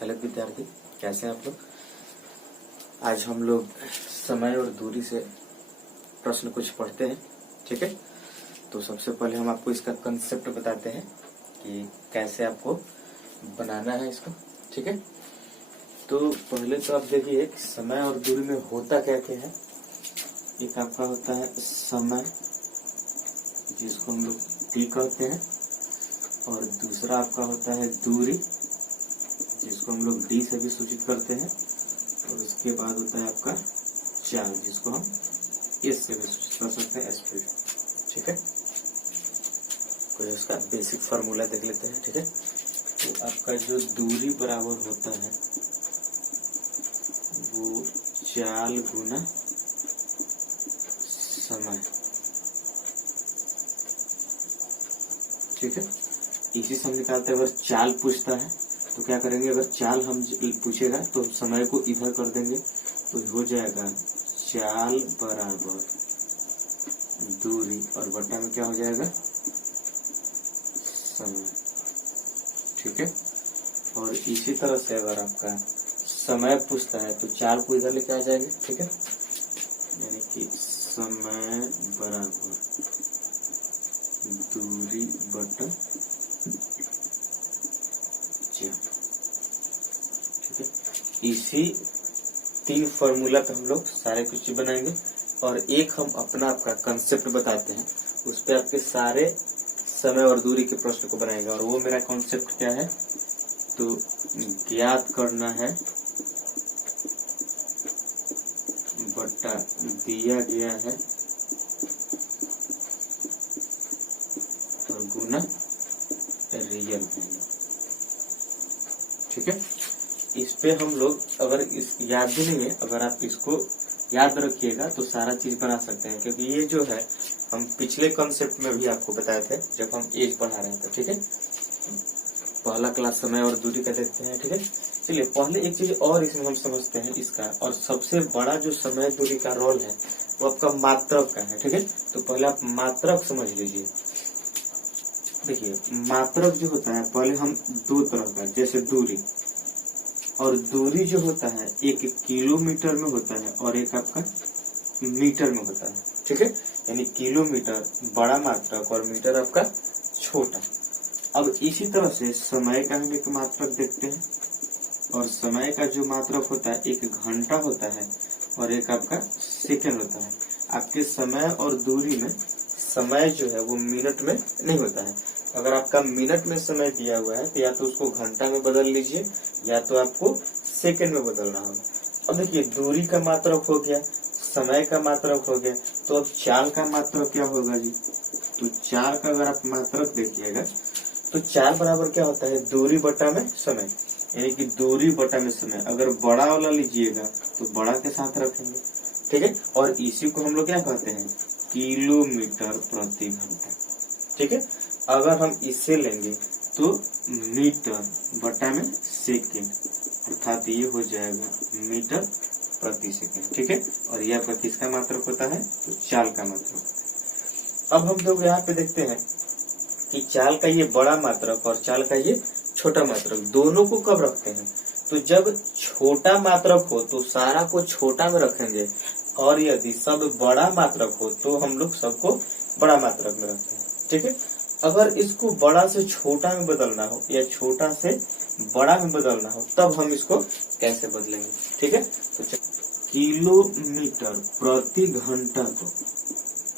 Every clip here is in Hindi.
हेलो विद्यार्थी, कैसे हैं आप लोग। आज हम लोग समय और दूरी से प्रश्न कुछ पढ़ते हैं। ठीक है, तो सबसे पहले हम आपको इसका कंसेप्ट बताते हैं कि कैसे आपको बनाना है इसको। ठीक है, तो पहले तो आप देखिए कि समय और दूरी में होता क्या क्या है। एक आपका होता है समय, जिसको हम लोग टी कहते हैं, और दूसरा आपका होता है दूरी, जिसको हम लोग डी से भी सूचित करते हैं, और उसके बाद होता है आपका चाल, जिसको हम एस से भी सूचित कर सकते हैं, स्पीड। ठीक है, कोई उसका बेसिक फार्मूला देख लेते हैं। ठीक है, तो आपका जो दूरी बराबर होता है वो चाल गुना समय। ठीक है, इसी से हम निकालते हैं। अगर चाल पूछता है तो क्या करेंगे, अगर चाल हम पूछेगा तो समय को इधर कर देंगे, तो हो जाएगा चाल बराबर दूरी, और बट्टा में क्या हो जाएगा, समय। ठीक है, और इसी तरह से अगर आपका समय पूछता है तो चाल को इधर लेके आ जाएंगे। ठीक है, यानी कि समय बराबर दूरी बटा चाल। ठीक है, इसी 3 फॉर्मूला पे हम लोग सारे कुछ बनाएंगे, और एक हम अपना आपका कंसेप्ट बताते हैं, उस पे आपके सारे समय और दूरी के प्रश्न को बनाएंगे। और वो मेरा कॉन्सेप्ट क्या है, तो ज्ञात करना है बट्टा दिया गया है और गुना रियल वैल्यू। ठीक है, इस पे हम लोग अगर इस याद भी नहीं है, अगर आप इसको याद रखिएगा तो सारा चीज बना सकते हैं, क्योंकि ये जो है हम पिछले कॉन्सेप्ट में भी आपको बताए थे जब हम एज पढ़ा रहे थे। ठीक है, पहला क्लास समय और दूरी का देखते हैं। ठीक है, चलिए पहले एक चीज और इसमें हम समझते हैं इसका, और सबसे बड़ा जो समय दूरी का रोल है वो आपका मात्रक का है। ठीक है, तो पहले आप मात्रक समझ लीजिए। देखिए मात्रक जो होता है, पहले हम 2 तरह का, जैसे दूरी, और दूरी जो होता है एक किलोमीटर में होता है और एक आपका मीटर में होता है। ठीक है, यानी किलोमीटर बड़ा मात्रक और मीटर आपका छोटा। अब इसी तरह से समय का हम एक मात्रक देखते हैं, और समय का जो मात्रक होता है एक घंटा होता है और एक आपका सेकंड होता है। आपके समय और दूरी में समय जो है वो मिनट में नहीं होता है। अगर आपका मिनट में समय दिया हुआ है तो या तो उसको घंटा में बदल लीजिए, या तो आपको सेकंड में बदलना होगा। अब देखिए दूरी का मात्रक हो गया, समय का मात्रक हो गया, तो अब चाल का मात्रक क्या होगा जी। तो चाल का अगर आप मात्रक देखिएगा तो चाल बराबर क्या होता है, दूरी बटा में समय, यानी कि दूरी बटा में समय। अगर बड़ा वाला लीजिएगा तो बड़ा के साथ रखेंगे। ठीक है, और इसी को हम लोग क्या कहते हैं, किलोमीटर प्रति घंटा। ठीक है, अगर हम इसे लेंगे तो मीटर बटा में सेकंड, अर्थात ये हो जाएगा मीटर प्रति सेकंड। ठीक है, और यह आपका किसका मात्रक होता है, तो चाल का मात्रक। अब हम लोग यहाँ पे देखते हैं कि चाल का ये बड़ा मात्रक और चाल का ये छोटा मात्रक दोनों को कब रखते हैं, तो जब छोटा मात्रक हो तो सारा को छोटा में रखेंगे, और यदि सब बड़ा मात्रक हो तो हम लोग सबको बड़ा मात्रक में रखते हैं। ठीक है, अगर इसको बड़ा से छोटा में बदलना हो या छोटा से बड़ा में बदलना हो तब हम इसको कैसे बदलेंगे। ठीक है, तो किलोमीटर प्रति घंटा को,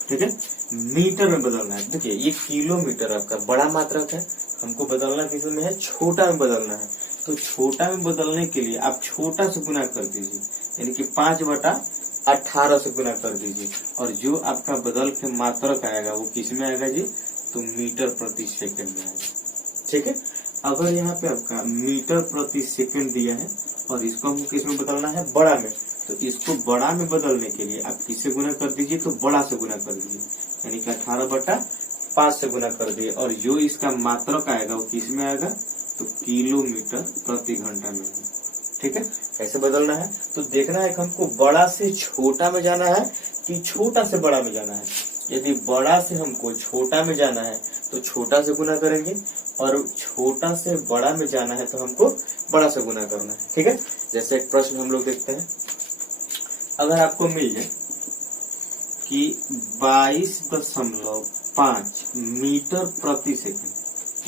ठीक है, मीटर में बदलना है। देखिए ये किलोमीटर आपका बड़ा मात्रक है, हमको बदलना किस में है, छोटा में बदलना है। तो छोटा में बदलने के लिए आप छोटा से गुना कर दीजिए, यानी कि 5/18 से गुना कर दीजिए, और जो आपका बदल के मात्रक आएगा वो किस में आएगा जी, तो मीटर प्रति सेकंड में आएगा। ठीक है, अगर यहाँ पे आपका मीटर प्रति सेकंड दिया है और इसको हमको किस में बदलना है, बड़ा में, तो इसको बड़ा में बदलने के लिए आप किससे गुना कर दीजिए, तो बड़ा से गुना कर दीजिए, यानी कि 18/5 से गुना कर दिए, और जो इसका मात्रक आएगा वो किस में आएगा, तो किलोमीटर प्रति घंटा में है। ठीक है, कैसे बदलना है, तो देखना है कि हमको बड़ा से छोटा में जाना है कि छोटा से बड़ा में जाना है। यदि बड़ा से हमको छोटा में जाना है तो छोटा से गुना करेंगे, और छोटा से बड़ा में जाना है तो हमको बड़ा से गुना करना है। ठीक है, जैसे एक प्रश्न हम लोग देखते हैं। अगर आपको मिल जाए कि 22.5 मीटर प्रति सेकंड,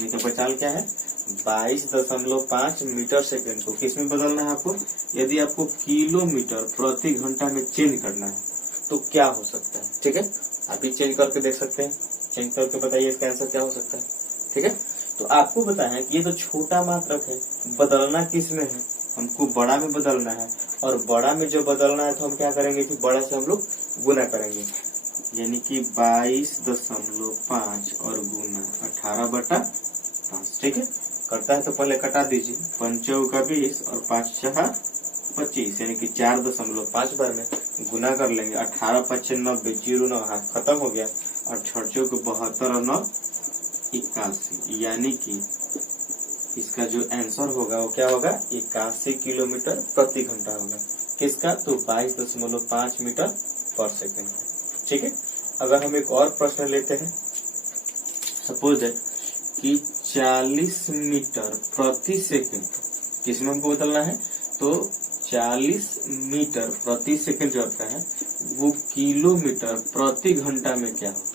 मीटर पर चाल क्या है 22.5 मीटर सेकंड को किस में बदलना है आपको, यदि आपको किलोमीटर प्रति घंटा में चेंज करना है तो क्या हो सकता है। ठीक है, आप ही चेंज करके देख सकते हैं, चेंज करके बताइए इसका आंसर क्या हो सकता है। ठीक है, तो आपको पता है कि ये तो छोटा मात्रक है, बदलना किस में है, हमको बड़ा में बदलना है, और बड़ा में जो बदलना है तो हम क्या करेंगे कि बड़ा से हम लोग गुना करेंगे, यानी कि 22.5 और गुना 18/5। ठीक है, करता है तो पहले कटा दीजिए, 5 चौका 20 और 5 छहा 25, यानी कि 4.5 बार में गुना कर लेंगे। 18 5 90, 0 9 हाथ खत्म हो गया, और 6 चौक 72 और 9 81, यानी कि इसका जो आंसर होगा वो क्या होगा 81 किलोमीटर प्रति घंटा होगा। किसका, तो 22.5 मीटर पर सेकेंड। ठीक है, अगर हम एक और प्रश्न लेते हैं, सपोज है कि 40 मीटर प्रति सेकेंड किसमें हमको बदलना है, तो 40 मीटर प्रति सेकेंड जो आपका है वो किलोमीटर प्रति घंटा में क्या होगा,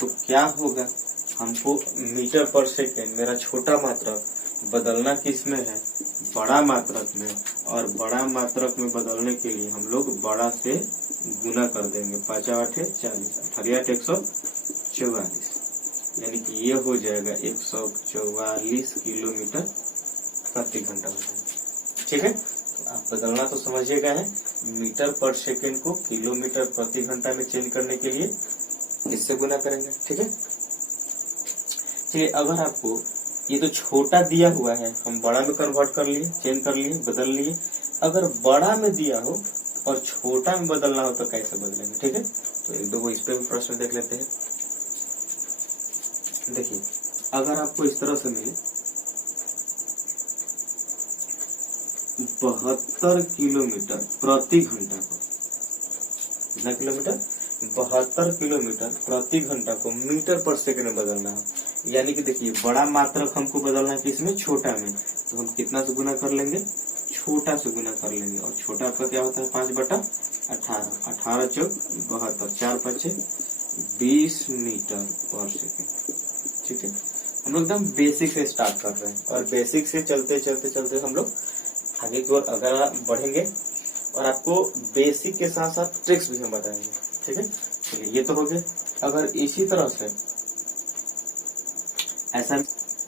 तो क्या होगा, हमको मीटर पर सेकेंड मेरा छोटा मात्रक बदलना किस में है, बड़ा मात्रक में, और बड़ा मात्रक में बदलने के लिए हम लोग बड़ा से गुना कर देंगे। 5 8 40, 8 144, यानी कि ये हो जाएगा 144 किलोमीटर प्रति घंटा हो जाएगा। ठीक है, तो आप बदलना तो समझिएगा है, मीटर पर सेकेंड को किलोमीटर प्रति घंटा में चेंज करने के लिए इससे गुना करेंगे। ठीक है, चलिए अगर आपको ये तो छोटा दिया हुआ है, हम बड़ा में कन्वर्ट कर लिए, चेंज कर लिए, बदल लिए। अगर बड़ा में दिया हो और छोटा में बदलना हो तो कैसे बदलेंगे। ठीक है, तो एक दो इस पे भी प्रश्न देख लेते हैं। देखिए, अगर आपको इस तरह से मिले 72 किलोमीटर प्रति घंटा को, कितना किलोमीटर, 72 किलोमीटर प्रति घंटा को मीटर पर सेकंड में बदलना है, यानी कि देखिए बड़ा मात्रक हमको बदलना है किसमें, छोटा में, तो हम कितना से गुना कर लेंगे, छोटा से गुना कर लेंगे, और छोटा आपका क्या होता है 5/18, 18 चौक 72, 4 5 20 मीटर पर सेकेंड। ठीक है, हम लोग एकदम बेसिक से स्टार्ट कर रहे हैं, और बेसिक से चलते चलते चलते हम लोग आगे की ओर अगर बढ़ेंगे, और आपको बेसिक के साथ साथ ट्रिक्स भी हम बताएंगे। ठीक है, चलिए ये तो हो गए। अगर इसी तरह से ऐसा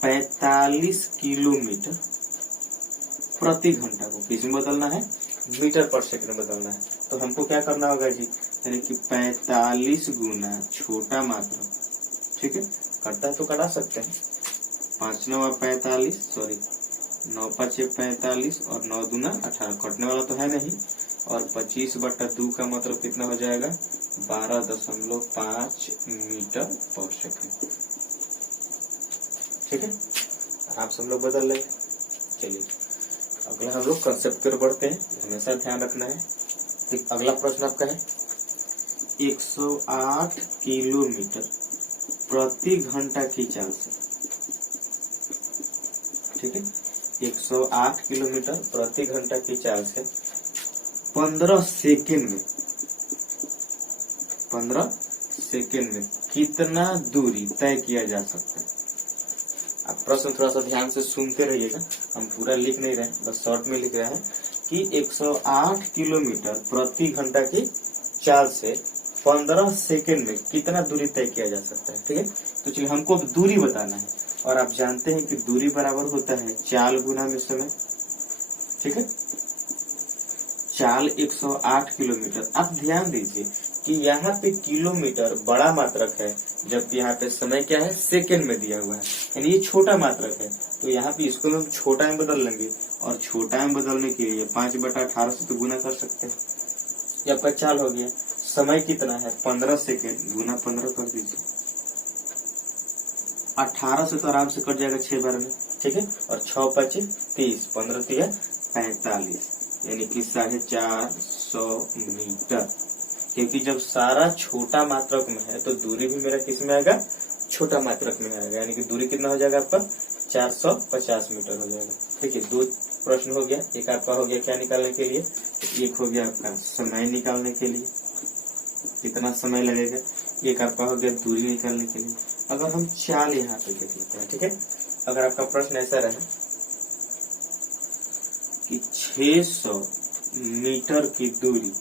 45 किलोमीटर प्रति घंटा को किस में बदलना है, मीटर पर सेकंड में बदलना है, तो हमको क्या करना होगा जी, यानी कि 45 गुना छोटा मात्रक। ठीक है, करता है तो कटा सकते हैं, 5 9 45, सॉरी 9 5 45 और 9 दूना 18, कटने वाला तो है नहीं, और 25/2 का मतलब कितना हो जाएगा 12.5 मीटर पर सेकंड। ठीक है, आराम से हम लोग बदल लेंगे। चलिए अगला हम लोग कंसेप्ट की ओर बढ़ते हैं, हमेशा ध्यान रखना है। ठीक, अगला प्रश्न आपका है 108 किलोमीटर प्रति घंटा की चाल से। ठीक है, 108 किलोमीटर प्रति घंटा की चाल से 15 सेकेंड में, 15 सेकेंड में कितना दूरी तय किया जा सकता है। आप प्रश्न थोड़ा सा ध्यान से सुनते रहिएगा, हम पूरा लिख नहीं रहे, बस शॉर्ट में लिख रहे हैं कि 108 किलोमीटर प्रति घंटा की चाल से 15 सेकेंड में कितना दूरी तय किया जा सकता है। ठीक है, तो चलिए हमको अब दूरी बताना है, और आप जानते हैं कि दूरी बराबर होता है चाल गुना में समय। ठीक है, चाल 108 किलोमीटर। आप ध्यान दीजिए कि यहाँ पे किलोमीटर बड़ा मात्रक है, जबकि यहाँ पे समय क्या है, सेकेंड में दिया हुआ है, यानी ये छोटा मात्रक है, तो यहाँ पे इसको हम छोटा में बदल लेंगे, और छोटा में बदलने के लिए 5/18 से तो गुना कर सकते हैं, या 50 हो गया। समय कितना है 15 सेकेंड, गुना 15 कर दीजिए, 18 से तो आराम से कट जाएगा 6 बार में। ठीक है, और 6 5 30, 15 3 45, यानी कि 450 मीटर। क्योंकि जब सारा छोटा मात्रक में है तो दूरी भी मेरा किस में आएगा, छोटा मात्रक में आएगा, यानी कि दूरी कितना हो जाएगा आपका 450 मीटर हो जाएगा। ठीक है, दो प्रश्न हो गया। एक आपका हो गया क्या निकालने के लिए, एक हो गया आपका समय निकालने के लिए, कितना समय लगेगा, एक आपका हो गया दूरी निकालने के लिए। अगर हम चाल यहाँ पे देख लेते हैं, ठीक है, अगर आपका प्रश्न ऐसा रहे कि 600 मीटर की दूरी,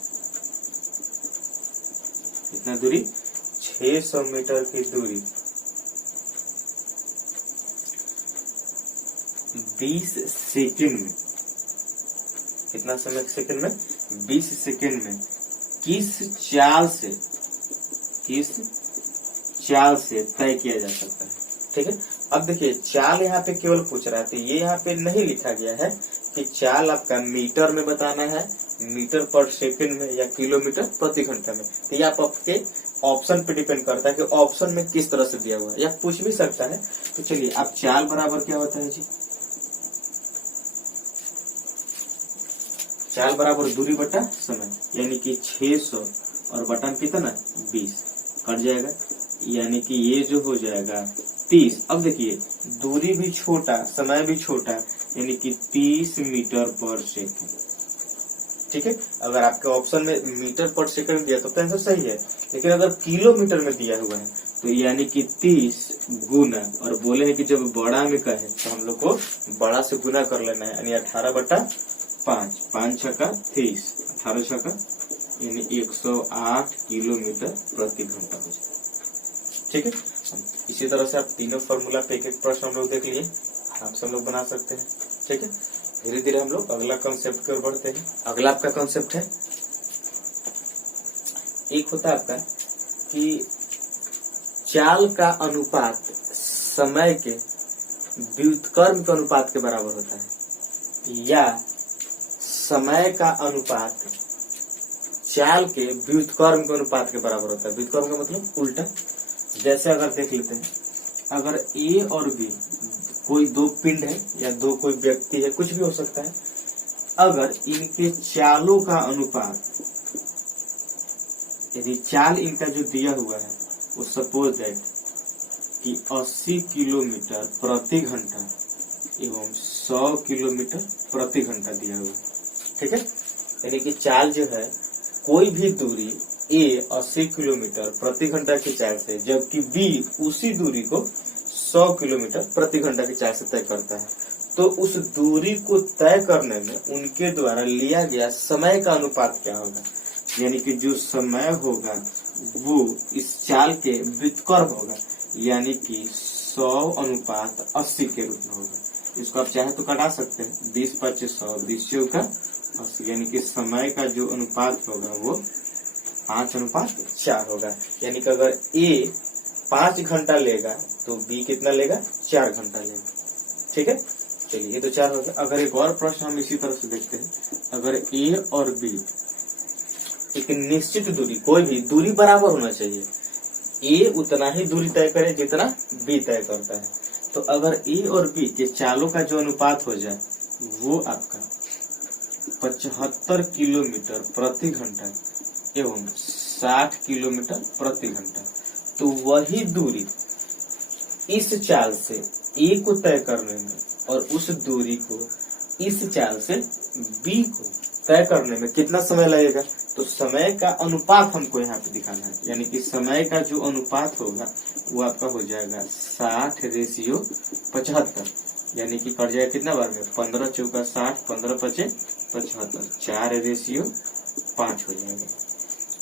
कितना दूरी, 600 मीटर की दूरी 20 सेकंड में, कितना समय सेकंड में, 20 सेकंड में किस चाल से तय किया जा सकता है। ठीक है, अब देखिए चाल यहाँ पे केवल पूछ रहा है, तो ये यहाँ पे नहीं लिखा गया है कि चाल आपका मीटर में बताना है, मीटर पर सेकंड में, या किलोमीटर प्रति घंटा में। तो ये आपके ऑप्शन पे डिपेंड करता है कि ऑप्शन में किस तरह से दिया हुआ है, या पूछ भी सकता है। तो चलिए, अब चाल बराबर क्या होता है जी, चाल बराबर दूरी बटा समय, यानी कि 600 और बटन कितना 20 कट जाएगा, यानी कि ये जो हो जाएगा 30। अब देखिए दूरी भी छोटा, समय भी छोटा, यानी कि 30 मीटर पर सेकंड। ठीक है, अगर आपके ऑप्शन में मीटर पर सेकंड दिया तो आंसर सही है, लेकिन अगर किलोमीटर में दिया हुआ है तो यानी कि 30 गुना, और बोले हैं कि जब बड़ा में कहे तो हम लोग को बड़ा से गुना कर लेना है, यानी 18/5, 5 छक्का 30, 18 छक्का यानी 108 किलोमीटर प्रति घंटा हो जाए। ठीक है, इसी तरह से आप तीनों फॉर्मूला पे एक एक प्रश्न हम लोग देख लिए, आराम से हम लोग बना सकते हैं। ठीक है, धीरे धीरे हम लोग अगला कॉन्सेप्ट की ओर बढ़ते हैं। अगला आपका कॉन्सेप्ट है, एक होता है आपका कि चाल का अनुपात समय के व्युत्क्रम के अनुपात के बराबर होता है, या समय का अनुपात चाल के व्युत्क्रम के अनुपात के बराबर होता है। व्युत्क्रम का मतलब उल्टा। जैसे अगर देख लेते हैं, अगर ए और बी कोई दो पिंड है या दो कोई व्यक्ति है, कुछ भी हो सकता है, अगर इनके चालों का अनुपात, यदि चाल इनका जो दिया हुआ है वो सपोज दैट कि 80 किलोमीटर प्रति घंटा एवं 100 किलोमीटर प्रति घंटा दिया हुआ है। ठीक है, यानी कि चाल जो है, कोई भी दूरी ए 80 किलोमीटर प्रति घंटा की चाल से, जबकि बी उसी दूरी को 100 किलोमीटर प्रति घंटा की चाल से तय करता है, तो उस दूरी को तय करने में उनके द्वारा लिया गया समय का अनुपात क्या होगा, यानी कि जो समय होगा वो इस चाल के व्युत्क्रम होगा, यानी कि 100/80 के रूप में होगा। इसको आप चाहे तो कटा सकते हैं, 20/5 100, 20/80, यानी कि समय का जो अनुपात होगा वो 5/4 होगा। यानी कि अगर ए 5 घंटा लेगा तो बी कितना लेगा, 4 घंटा लेगा। ठीक है, चलिए ये तो 4 हो गया। अगर एक और प्रश्न हम इसी तरह से देखते हैं, अगर ए और बी एक निश्चित दूरी, कोई भी दूरी बराबर होना चाहिए, ए उतना ही दूरी तय करे जितना बी तय करता है, तो अगर ए और बी के चालों का जो अनुपात हो जाए वो आपका 75 किलोमीटर प्रति घंटा एवं 60 किलोमीटर प्रति घंटा, तो वही दूरी इस चाल से ए को तय करने में और उस दूरी को इस चाल से बी को तय करने में कितना समय लगेगा, तो समय का अनुपात हमको यहाँ पे दिखाना है, यानी कि समय का जो अनुपात होगा वो आपका हो जाएगा 60:75, यानी कि कर जाएगा कितना बार में, 15 चौका 60, 15 पचे 75, 4:5 हो जाएगा।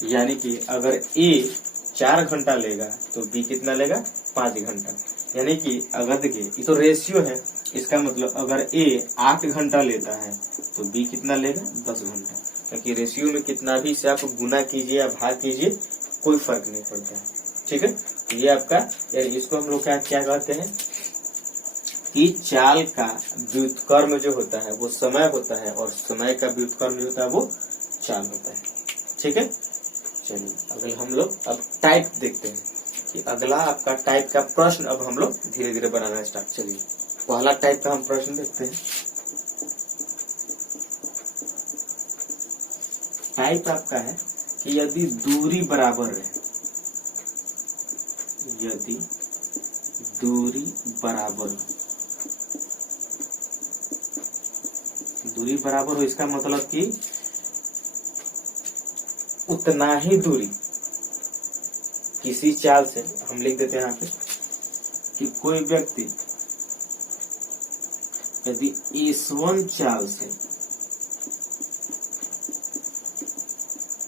यानी कि अगर ए 4 घंटा लेगा तो बी कितना लेगा, 5 घंटा। यानी कि अगर देखिए ये तो रेशियो है, इसका मतलब अगर ए 8 घंटा लेता है तो बी कितना लेगा, 10 घंटा। क्योंकि रेशियो में कितना भी इसे आप गुना कीजिए या भाग कीजिए कोई फर्क नहीं पड़ता है। ठीक है, ये आपका, इसको हम लोग क्या कहते हैं कि चाल का व्युत्क्रम जो होता है वो समय होता है, और समय का व्युत्क्रम जो होता है वो चाल होता है। ठीक है, चलिए अगले हम लोग अब टाइप देखते हैं कि अगला आपका टाइप का प्रश्न अब हम लोग धीरे धीरे बनाना स्टार्ट। चलिए पहला टाइप का हम प्रश्न देखते हैं। टाइप आपका है कि यदि दूरी बराबर है, यदि दूरी बराबर हो, दूरी बराबर हो इसका मतलब कि उतना ही दूरी किसी चाल से, हम लिख देते हैं यहाँ पे कि कोई व्यक्ति यदि S1 चाल से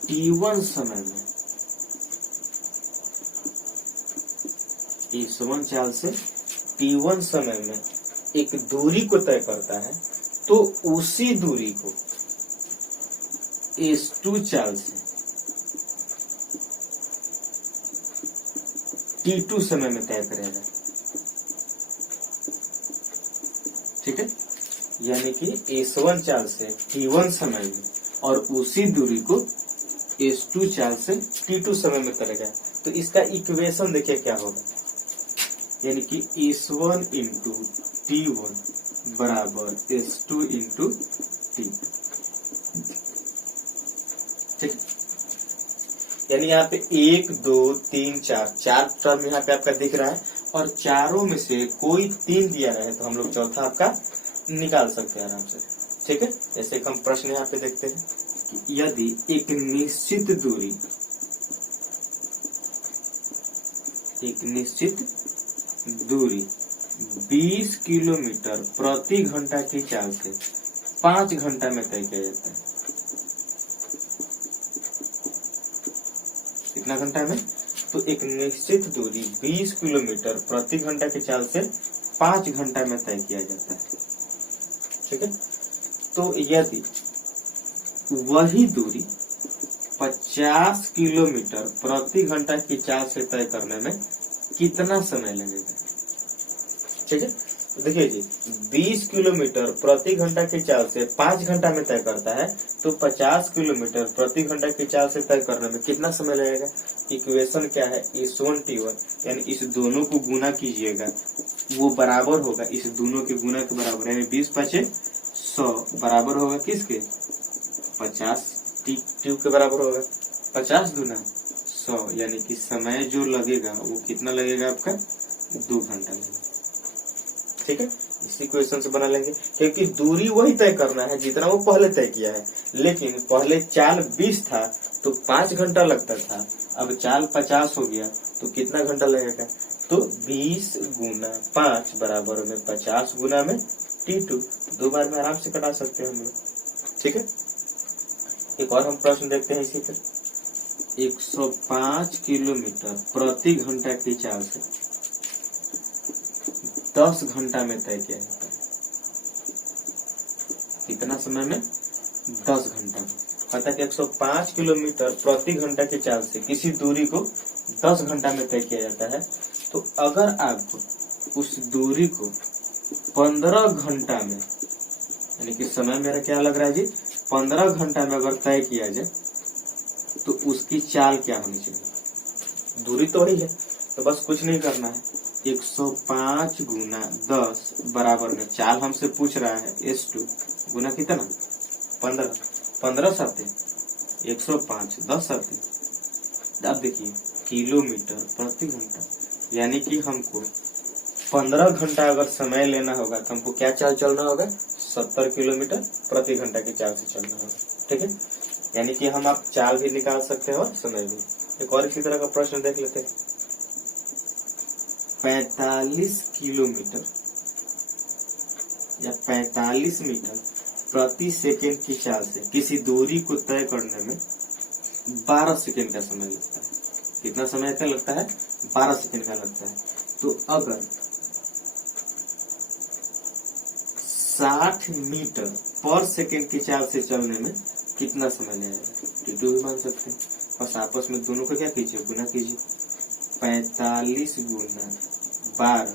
T1 समय में, S1 चाल से T1 समय में एक दूरी को तय करता है, तो उसी दूरी को S2 चाल से T2 समय में तय करेगा। ठीक है, यानी कि S1 चाल से T1 समय में और उसी दूरी को S2 चाल से T2 समय में करेगा। तो इसका इक्वेशन देखिए क्या होगा, यानी कि S1 इंटू T1 बराबर S2 इंटू T। ठीक, यानी यहाँ पे 1 2 3 4 टर्म यहाँ पे आपका दिख रहा है, और चारों में से कोई 3 दिया रहे तो हम लोग चौथा आपका निकाल सकते हैं आराम से। ठीक है, जैसे हम प्रश्न यहाँ पे देखते हैं कि यदि एक निश्चित दूरी 20 किलोमीटर प्रति घंटा की चाल से 5 घंटा में तय किया जाता है। कितना घंटा में? तो एक निश्चित दूरी 20 किलोमीटर प्रति घंटा की चाल से 5 घंटा में तय किया जाता है। ठीक है, तो यदि वही दूरी 50 किलोमीटर प्रति घंटा की चाल से तय करने में कितना समय लगेगा? ठीक है, तो देखिए जी, 20 किलोमीटर प्रति घंटा की चाल से 5 घंटा में तय करता है, तो 50 किलोमीटर प्रति घंटा की चाल से तय करने में कितना समय लगेगा? इक्वेशन क्या है? S1 T1, यानी इस दोनों को गुना कीजिएगा, वो बराबर होगा इस दोनों के गुना के बराबर, यानी 20 5 100 बराबर होगा किसके? 50 T2 के बराबर होगा। 50 गुना 100, यानी कि समय जो लगेगा वो कितना लगेगा आपका? 2 घंटा लगेगा। ठीक है, इसी क्वेश्चन से बना लेंगे, क्योंकि दूरी वही तय करना है जितना वो पहले तय किया है, लेकिन पहले चाल 20 था तो 5 घंटा लगता था, अब चाल 50 हो गया तो कितना घंटा लगेगा? तो 20 गुना 5 बराबर में 50 गुना में T2, 2 बार में आराम से कटा सकते हैं हम लोग। ठीक है, एक और हम प्रश्न देखते हैं इसी पर। 105 किलोमीटर प्रति घंटा की चाल से 10 घंटा में तय किया जाता है। कितना समय में? 10 घंटा में। पता कि 105 किलोमीटर प्रति घंटा की चाल से किसी दूरी को 10 घंटा में तय किया जाता है, तो अगर आपको उस दूरी को 15 घंटा में, यानी कि समय मेरा क्या लग रहा है जी, 15 घंटा में अगर तय किया जाए तो उसकी चाल क्या होनी चाहिए? दूरी तो वही है, तो बस कुछ नहीं करना है, 105 गुना 10 बराबर में, चाल हमसे पूछ रहा है S2 गुना कितना? 15, 15 साथे 105, 10 साथे। अब देखिए किलोमीटर प्रति घंटा, यानी कि हमको 15 घंटा अगर समय लेना होगा तो हमको क्या चाल चलना होगा? 70 किलोमीटर प्रति घंटा की चाल से चलना होगा। ठीक है, यानी कि हम आप चाल भी निकाल सकते हैं और समय भी। एक और इसी तरह का प्रश्न देख लेते हैं। 45 किलोमीटर या 45 मीटर प्रति सेकंड की चाल से किसी दूरी को तय करने में 12 सेकंड का समय लगता है। कितना समय का लगता है? 12 सेकंड का लगता है। तो अगर 60 मीटर पर सेकंड की चाल से चलने में कितना समय लगेगा? T2 भी मान सकते हैं, बस आपस में दोनों को क्या कीजिए? गुना कीजिए। 45 गुना 12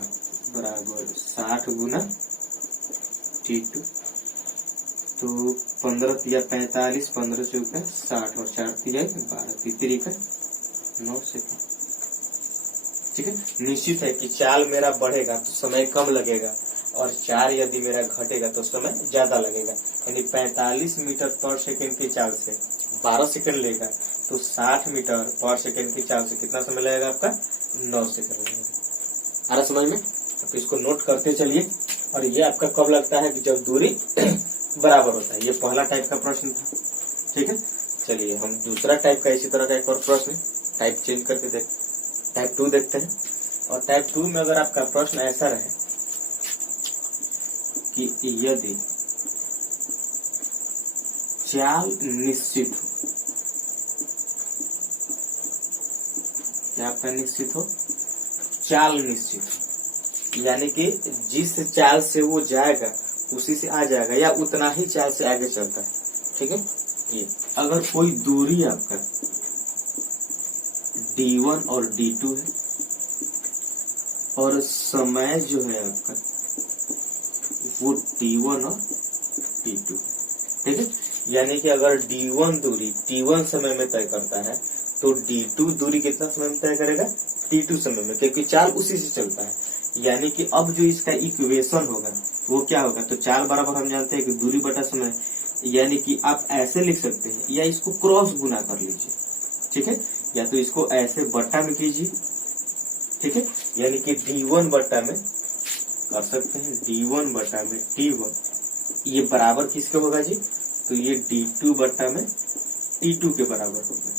बराबर 60 गुना T2, तो 15 या 45, 15 चौका 60 और 4 की जाएगी 12, तीसरी का 9 सेकंड। ठीक है, निश्चित है कि चाल मेरा बढ़ेगा तो समय कम लगेगा, और चाल यदि मेरा घटेगा तो समय ज्यादा लगेगा। यानी 45 मीटर पर सेकंड की चाल से 12 सेकंड लेगा, तो 60 मीटर पर सेकेंड की चाल से कितना समय लगेगा आपका? 9 सेकंड लगेगा। आ रहा समझ में? तो इसको नोट करते चलिए। और ये आपका कब लगता है कि जब दूरी बराबर होता है। ये पहला टाइप का प्रश्न था, ठीक है। चलिए हम दूसरा टाइप का इसी तरह का एक और प्रश्न टाइप चेंज करके टाइप 2 देखते हैं। और टाइप 2 में अगर आपका प्रश्न ऐसा रहे कि यदि चाल निश्चित हो, क्या आपका निश्चित हो? चाल निश्चित हो, यानी कि जिस चाल से वो जाएगा उसी से आ जाएगा या उतना ही चाल से आगे चलता है, ठीक है। ये अगर कोई दूरी आपका D1 और D2 है और समय जो है आपका वो D1 और D2 है, ठीक है। यानी कि अगर D1 दूरी T1 समय में तय करता है तो D2 दूरी कितना समय में तय करेगा? T2 समय में, क्योंकि चाल उसी से चलता है। यानी कि अब जो इसका इक्वेशन होगा वो क्या होगा? तो चाल बराबर हम जानते हैं कि दूरी बटा समय, यानी कि आप ऐसे लिख सकते हैं या इसको क्रॉस गुना कर लीजिए, ठीक है। या तो इसको ऐसे बट्टा में कीजिए, ठीक है। यानी कि D1 बट्टा में कर सकते हैं, D1 बट्टा में T1, ये बराबर किसके होगा जी? तो ये D2 बट्टा में T2 के बराबर होगा,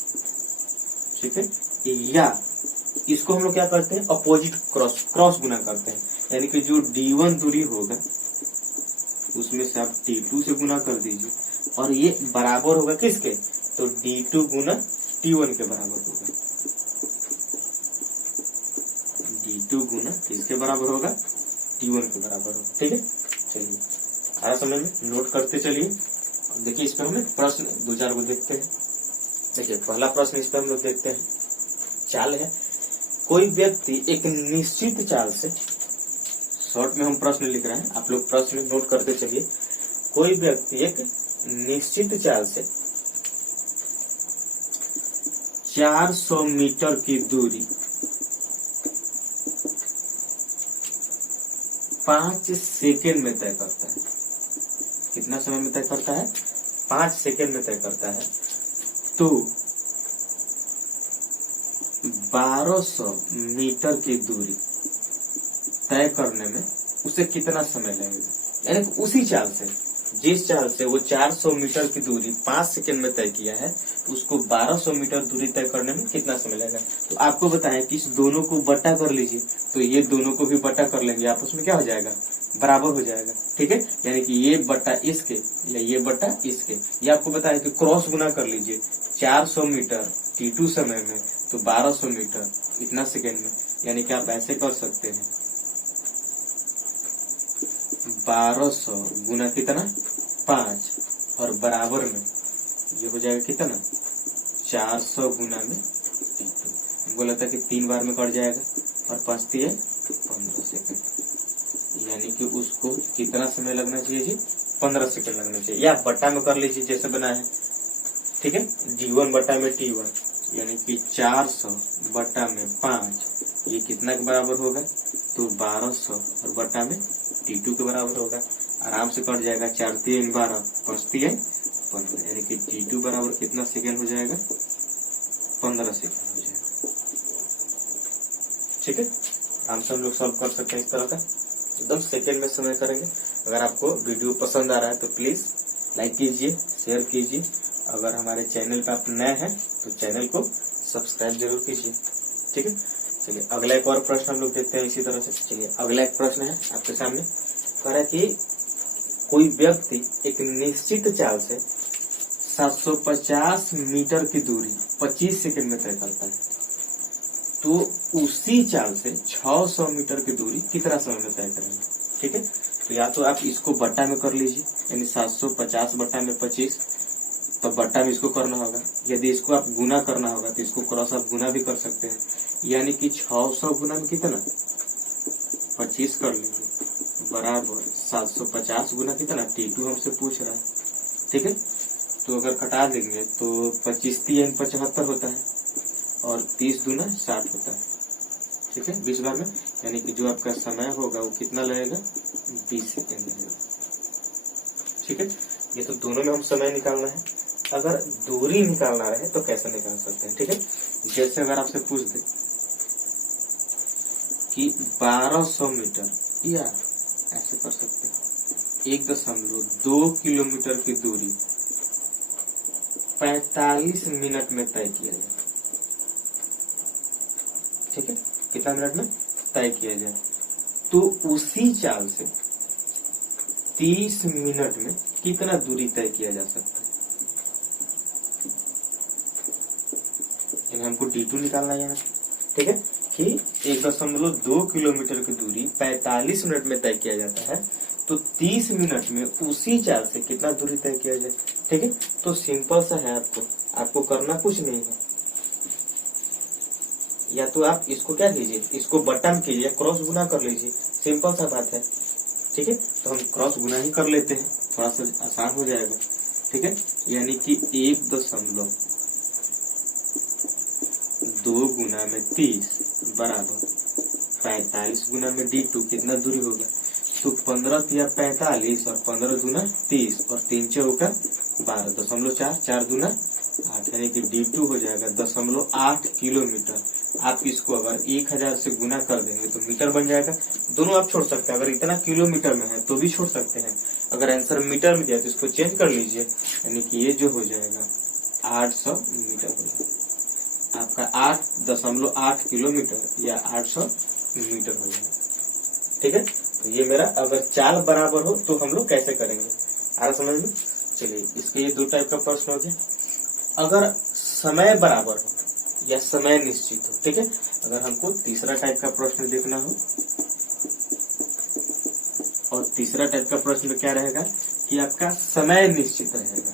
ठीक है। या इसको हम लोग क्या करते हैं? अपोजिट क्रॉस गुना करते हैं, यानी कि जो D1 दूरी होगा उसमें से आप T2 से गुना कर दीजिए और ये बराबर होगा किसके? तो D2 गुना T1 के बराबर होगा। D2 गुना किसके बराबर होगा? T1 के बराबर होगा, ठीक है। चलिए आया समझ में? नोट करते चलिए। देखिए इस पर हम प्रश्न 2-4 को देखते हैं। देखिए पहला प्रश्न इस पर हम लोग देखते हैं। चाल है, कोई व्यक्ति एक निश्चित चाल से, शॉर्ट में हम प्रश्न लिख रहे हैं, आप लोग प्रश्न नोट करते चलिए। कोई व्यक्ति एक निश्चित चाल से 400 मीटर की दूरी 5 सेकेंड में तय करता है। कितना समय में तय करता है? 5 सेकेंड में तय करता है। तो 1200 मीटर की दूरी तय करने में उसे कितना समय लगेगा? यानी कि उसी चाल से, जिस चाल से वो 400 मीटर की दूरी 5 सेकेंड में तय किया है, उसको 1200 मीटर दूरी तय करने में कितना समय लगेगा? तो आपको बताएं कि इस दोनों को बट्टा कर लीजिए, तो ये दोनों को भी बट्टा कर लेंगे, आपस में क्या हो जाएगा? बराबर हो जाएगा, ठीक है। यानी कि ये बट्टा इसके या ये बट्टा इसके। ये आपको बताया कि क्रॉस गुना कर लीजिए। 400 मीटर T2 समय में तो 1200 मीटर इतना सेकेंड में, यानी कि आप ऐसे कर सकते हैं 1200 गुना कितना? 5 और बराबर में ये हो जाएगा कितना? 400 गुना में T2। बोला था कि 3 बार में कट जाएगा और 5 है 15 सेकेंड, यानी कि उसको कितना समय लगना चाहिए जी? 15 सेकेंड लगना चाहिए। या बट्टा में कर लीजिए जैसे बना है, ठीक है। D1 बट्टा में T1, यानी कि 400 बट्टा में 5, ये कितना के बराबर होगा? तो 1200 और बट्टा में T2 के बराबर होगा। आराम से कट जाएगा। 4 3 12, 5 3 15, यानी कि T2 बराबर कितना सेकेंड हो जाएगा? 15 सेकेंड हो जाएगा, ठीक है। आराम से हम लोग सॉल्व कर सकते हैं इस तरह का, एकदम सेकेंड में समय करेंगे। अगर आपको वीडियो पसंद आ रहा है तो प्लीज लाइक कीजिए, शेयर कीजिए। अगर हमारे चैनल पे आप नए हैं तो चैनल को सब्सक्राइब जरूर कीजिए, ठीक है। चलिए अगला एक और प्रश्न हम लोग देखते हैं इसी तरह से। चलिए अगला एक प्रश्न है आपके सामने, कह रहा है कि कोई व्यक्ति एक निश्चित चाल से 750 मीटर की दूरी 25 सेकंड में तय करता है, तो उसी चाल से 600 मीटर की दूरी कितना समय में तय करेंगे, ठीक है। तो या तो आप इसको बट्टा में कर लीजिए, यानी 750 बट्टा में 25, तो बट्टा में इसको करना होगा। यदि इसको आप गुना करना होगा तो इसको क्रॉस आप गुना भी कर सकते हैं, यानी कि 600 गुना में कितना? 25 कर लीजिए बराबर 750 गुना कितना? T2 हमसे पूछ रहा है, ठीक है। तो अगर घटा देंगे तो 25 3 75 होता है और 30 दूना 60 होता है, ठीक है, 20 बार में। यानी कि जो आपका समय होगा वो कितना लगेगा? 20 सेकेंड लगेगा, ठीक है। ये तो दोनों में हम समय निकालना है। अगर दूरी निकालना रहे तो कैसे निकाल सकते हैं, ठीक है। जैसे अगर आपसे पूछ दे कि 1200 मीटर, या ऐसे कर सकते हैं 1.2 किलोमीटर की दूरी 45 मिनट में तय किया जाए, ठीक है। कितना मिनट में तय किया जाए, तो उसी चाल से 30 मिनट में कितना दूरी तय किया जा सकता है। हमको D2 निकालना है यहाँ, ठीक है, कि 1.2 किलोमीटर की दूरी 45 मिनट में तय किया जाता है, तो 30 मिनट में उसी चाल से कितना दूरी तय किया जाए, ठीक है। तो सिंपल सा है, आपको करना कुछ नहीं है, या तो आप इसको क्या कीजिए, इसको बट्टा में कीजिए, क्रॉस गुना कर लीजिए, सिंपल सा बात है, ठीक है। तो हम क्रॉस गुना ही कर लेते हैं, थोड़ा सा आसान हो जाएगा, ठीक है। यानी कि 1.2 गुना में 30 बराबर 45 गुना में D2 कितना दूरी होगा, तो 15 या 45 और 15 दूना 30 और 3 चौका 12, 0.4, 4 दूना 8, यानी कि D2 हो जाएगा 0.8 किलोमीटर। आप इसको अगर 1000 से गुना कर देंगे तो मीटर बन जाएगा। दोनों आप छोड़ सकते हैं, अगर इतना किलोमीटर में है तो भी छोड़ सकते हैं। अगर आंसर मीटर में दिया तो इसको चेंज कर लीजिए, यानी कि ये जो हो जाएगा 800 मीटर हो जाएगा आपका, 8.8 किलोमीटर या 800 मीटर हो जाएगा, ठीक है। तो ये मेरा अगर चाल बराबर हो तो हम लोग कैसे करेंगे, आ रहा समझ में। चलिए, इसके ये 2 टाइप का प्रश्न हो गया। अगर समय बराबर हो या समय निश्चित हो, ठीक है। अगर हमको तीसरा टाइप का प्रश्न देखना हो, और तीसरा टाइप का प्रश्न क्या रहेगा कि आपका समय निश्चित रहेगा,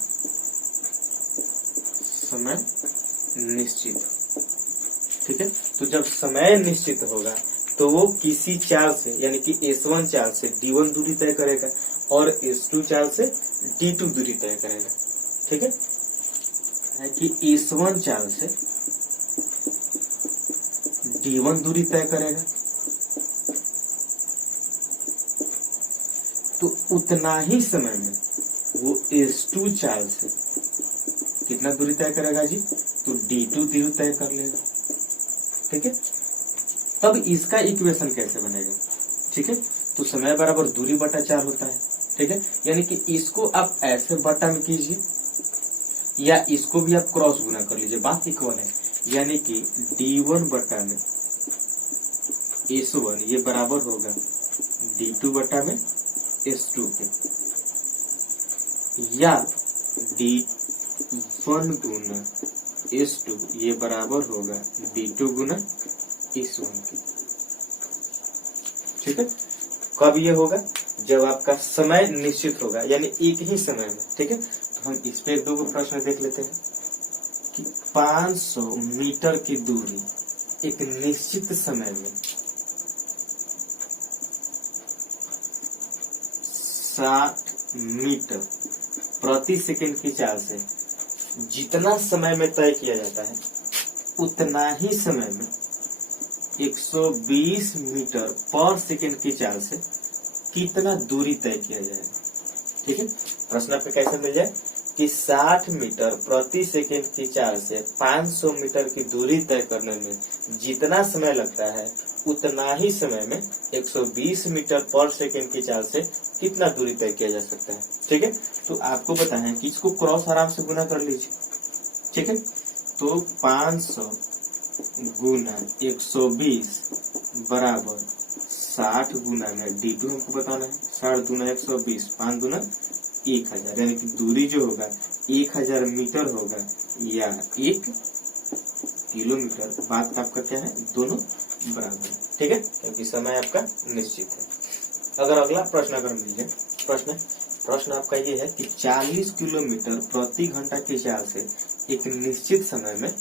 समय निश्चित, ठीक है। तो जब समय निश्चित होगा तो वो किसी चाल से, यानी कि S1 चाल से D1 दूरी तय करेगा और S2 चाल से D2 दूरी तय करेगा, ठीक है। कि S1 चाल से D1 दूरी तय करेगा, तो उतना ही समय में वो S2 चाल से कितना दूरी तय करेगा जी, तो D2 दूरी तय कर लेगा, ठीक है। तब इसका इक्वेशन कैसे बनेगा, ठीक है। तो समय बराबर दूरी बटा 4 होता है, ठीक है। यानी कि इसको आप ऐसे बटा में कीजिए या इसको भी आप क्रॉस गुना कर लीजिए, बात इक्वल है। यानी कि D1 बटा में S1 ये बराबर होगा D2 बटा में S2 के, या D1 गुना S2 ये बराबर होगा D2 गुना S1 के, ठीक है। कब ये होगा, जब आपका समय निश्चित होगा, यानी एक ही समय में, ठीक है। तो हम इस पे 1-2 प्रश्न देख लेते हैं कि 500 मीटर की दूरी एक निश्चित समय में 60 मीटर प्रति सेकंड की चाल से जितना समय में तय किया जाता है, उतना ही समय में 120 मीटर पर सेकंड की चाल से कितना दूरी तय किया जाएगा, ठीक है। प्रश्न पे कैसे मिल जाए कि 60 मीटर प्रति सेकंड की चाल से 500 मीटर की दूरी तय करने में जितना समय लगता है, उतना ही समय में 120 मीटर पर सेकंड की चाल से कितना दूरी तय किया जा सकता है, ठीक है। तो आपको पता है कि इसको क्रॉस आराम से गुना कर लीजिए, ठीक है। तो 500 गुना 120 बराबर 60 गुना में D2 हमको बताना है, 60 गुना 120, 5 गुना 1000, यानी कि दूरी जो होगा 1000 मीटर होगा या 1 किलोमीटर। बात का आपका क्या है, दोनों बराबर है, ठीक है, क्योंकि समय आपका निश्चित है। अगर अगला प्रश्न अगर मिल जाए, प्रश्न आपका ये है कि 40 किलोमीटर प्रति घंटा की चाल से एक निश्चित समय में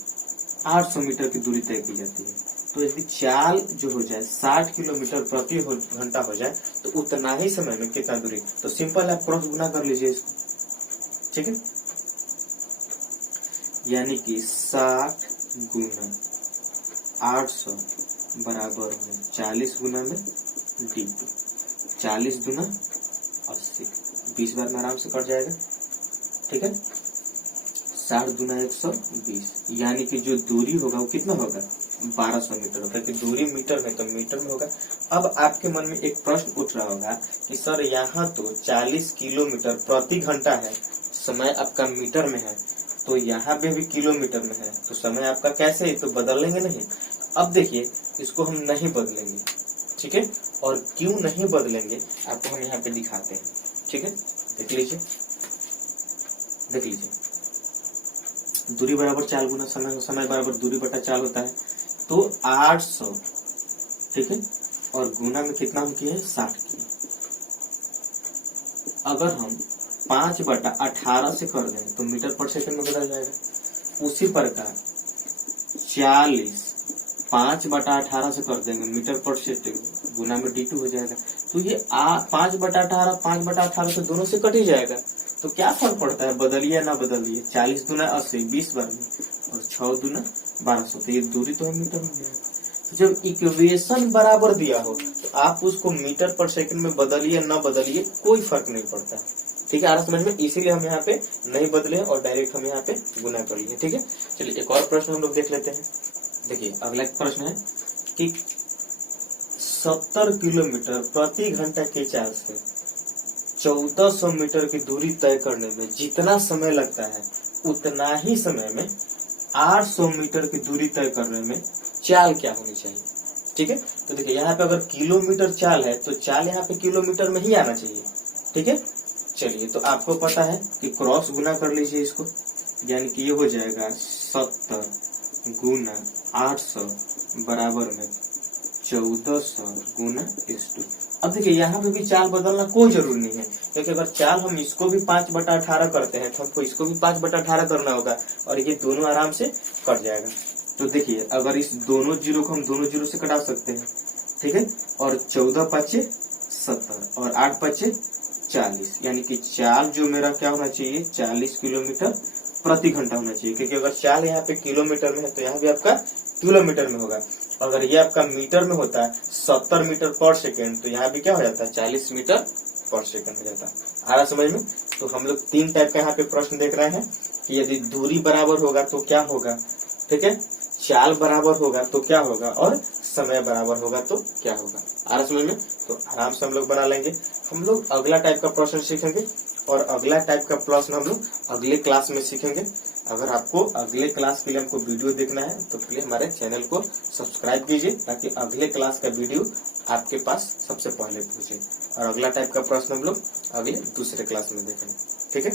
800 मीटर की दूरी तय की जाती है। तो यदि चाल जो हो जाए 60 किलोमीटर प्रति घंटा हो जाए, तो उतना ही समय में कितना दूरी, तो सिंपल आप क्रॉस गुना कर लीजिए इसको, ठीक है। यानी कि 60 गुना 800 बराबर में 40 गुना में D2, 40 गुना 80, 20 बार में आराम से कट जाएगा, ठीक है। 60 दूना 120, यानी कि जो दूरी होगा वो कितना होगा 1200 मीटर होगा, कि दूरी मीटर में तो मीटर में होगा। अब आपके मन में एक प्रश्न उठ रहा होगा कि सर यहाँ तो 40 किलोमीटर प्रति घंटा है, समय आपका मीटर में है, तो यहाँ पे भी किलोमीटर में है, तो समय आपका कैसे है, तो बदलेंगे नहीं। अब देखिए इसको हम नहीं बदलेंगे, ठीक है, और क्यों नहीं बदलेंगे आपको हम यहाँ पे दिखाते हैं, ठीक है। देख लीजिए, देख लीजिए, दूरी बराबर चाल गुना समय, समय बराबर दूरी बटा चाल होता है, तो 800, ठीक है, और गुना में कितना हम किए 60 किए। अगर हम 5/18 से कर दें तो मीटर पर सेकंड में बदल जाएगा। उसी प्रकार 40 5/18 से कर देंगे मीटर पर सेकंड, गुना में d2 हो जाएगा। तो ये 5/18 5/18 से दोनों से कट ही जाएगा, तो क्या फर्क पड़ता है, बदलिए ना बदलिए। 40 दूना 80, 20 बार में, और 6 दूना 1200, तो ये दूरी तो है मीटर में जाएगा। तो जब इक्वेशन बराबर दिया हो तो आप उसको मीटर पर सेकंड में बदलिए ना बदलिए, कोई फर्क नहीं पड़ता, ठीक है। आ रहा समझ में, इसीलिए हम यहाँ पे नहीं बदले और डायरेक्ट हम यहाँ पे गुना कर लिए, ठीक है। चलिए एक और प्रश्न हम लोग देख लेते हैं। देखिए अगला प्रश्न है कि 70 किलोमीटर प्रति घंटा की चाल से 1400 मीटर की दूरी तय करने में जितना समय लगता है, उतना ही समय में 800 मीटर की दूरी तय करने में चाल क्या होनी चाहिए, ठीक है। तो देखिए यहाँ पे अगर किलोमीटर चाल है तो चाल यहाँ पे किलोमीटर में ही आना चाहिए, ठीक है। चलिए तो आपको पता है कि क्रॉस गुना कर लीजिए इसको, यानी कि ये हो जाएगा 70 गुना 800 बराबर में 1400 गुना x2। अब देखिए यहाँ पे भी चाल बदलना कोई जरूरी नहीं है, क्योंकि अगर चाल हम इसको भी 5/18 करते हैं तो हमको इसको भी 5/18 करना होगा, और ये दोनों आराम से कट जाएगा। तो देखिए अगर इस दोनों जीरो को हम दोनों जीरो से कटा सकते हैं, ठीक है, और 14 5 70 और 8 5 40, यानी कि चाल जो मेरा क्या होना चाहिए 40 किलोमीटर प्रति घंटा होना चाहिए, क्योंकि अगर चाल यहाँ पे किलोमीटर में है तो यहाँ भी आपका किलोमीटर में होगा। अगर ये आपका मीटर में होता है 70 मीटर पर सेकेंड, तो यहाँ भी क्या हो जाता है 40 मीटर पर सेकेंड हो जाता है। आ रहा समझ में। तो हम लोग 3 टाइप का यहाँ पे प्रश्न देख रहे हैं कि यदि दूरी बराबर होगा तो क्या होगा, ठीक है, चाल बराबर होगा तो क्या होगा, और समय बराबर होगा तो क्या होगा। आ रहा समझ में। तो आराम से हम लोग बना लेंगे। हम लोग अगला टाइप का प्रश्न सीखेंगे, और अगला टाइप का प्रश्न हम लोग अगले क्लास में सीखेंगे। अगर आपको अगले क्लास के लिए हमको वीडियो देखना है तो प्लीज हमारे चैनल को सब्सक्राइब कीजिए, ताकि अगले क्लास का वीडियो आपके पास सबसे पहले पहुंचे। और अगला टाइप का प्रश्न हम लोग अगले दूसरे क्लास में देखेंगे, ठीक है।